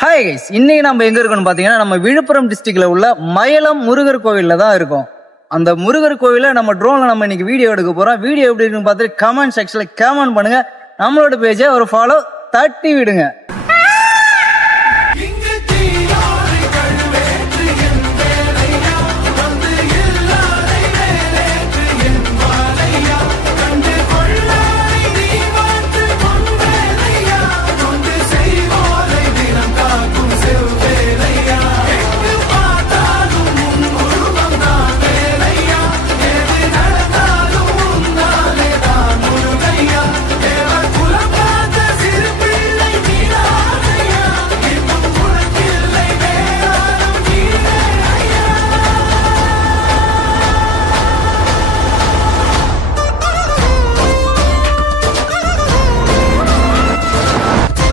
Hi guys, இன்னைக்கு நம்ம எங்க இருக்கோம்னு பாத்தீங்கன்னா நம்ம விழுப்புரம் டிஸ்ட்ரிக்ட்ல உள்ள மயலம் முருகர் கோவில்ல தான் இருக்கோம். அந்த முருகர் கோவில நம்ம ட்ரோன்ல நம்ம இன்னைக்கு வீடியோ எடுக்க போறோம். வீடியோ எப்படி இருக்குன்னு பார்த்துட்டு கமெண்ட் செக்ஷன்ல கமெண்ட் பண்ணுங்க. நம்மளோட பேஜை ஒரு ஃபாலோ தட்டி விடுங்க.